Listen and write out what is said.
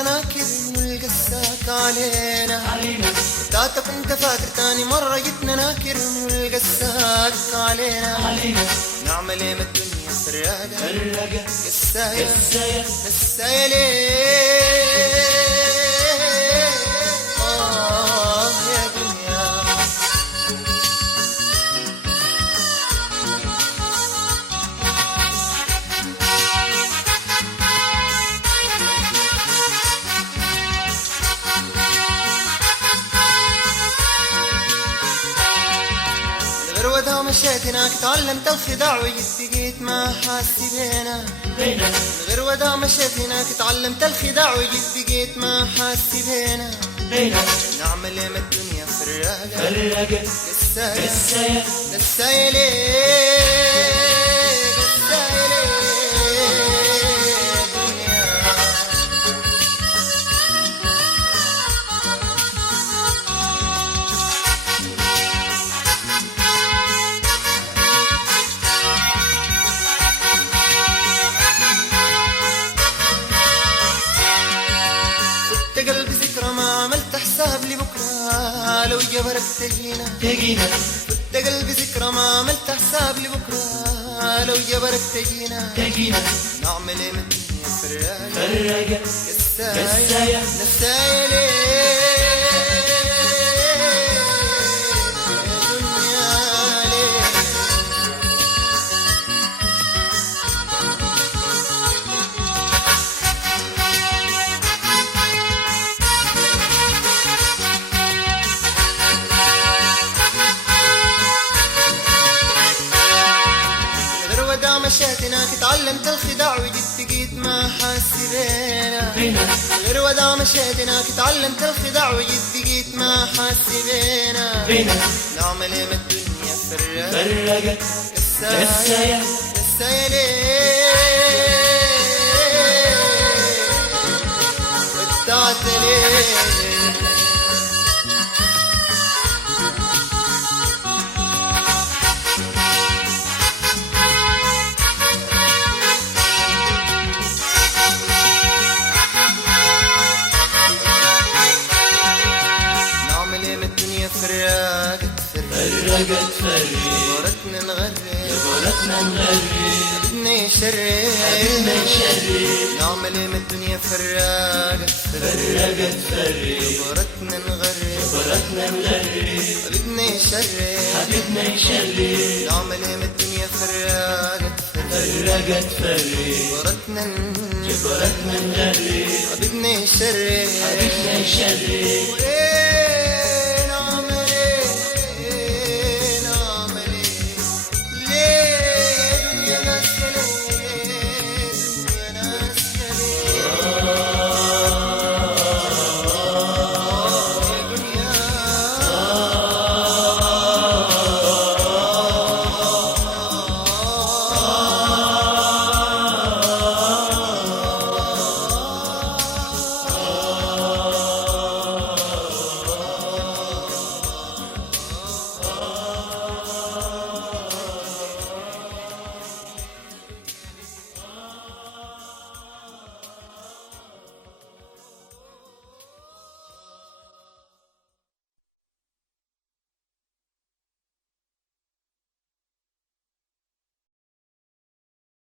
مرضنا ناكر والقساك علينا تاتا كنت فاكر تاني مرة جتنا ناكر والقساك علينا نعمل ايه ما الدنيا فرقة قسايا ليه يا دنيا. الغروة مشيت هناك تعلمت الخداع وجيت بقيت ما حاسي بينا الغروة مشيت هناك تعلمت الخداع وجيت بقيت ما حاسي بينا نعمل ايه ما الدنيا فرقة قسايا ليه قلبي ذكرى ما عملت حساب لبكرة لو جبرك تجينا كنت قلبي ذكرى ما عملت حساب لبكرة لو جبرك تجينا نعمل ايه من الدنيا فرقة قسايا ليه مشيت هناك تعلمت الخداع وجيت بقيت ما حاسي بينا غير ودا مشيت هناك تعلمت الخداع وجيت بقيت ما حاسي بينا نعمل ايه ما الدنيا فرقة قسايا ليه ودعت ليه فرقت غورتنا نغري بدنا يشري نعمل ايه من الدنيا فرقت غورتنا نغري بدنا يشري نعمل ايه من الدنيا فرقت غورتنا نغري بدنا يشري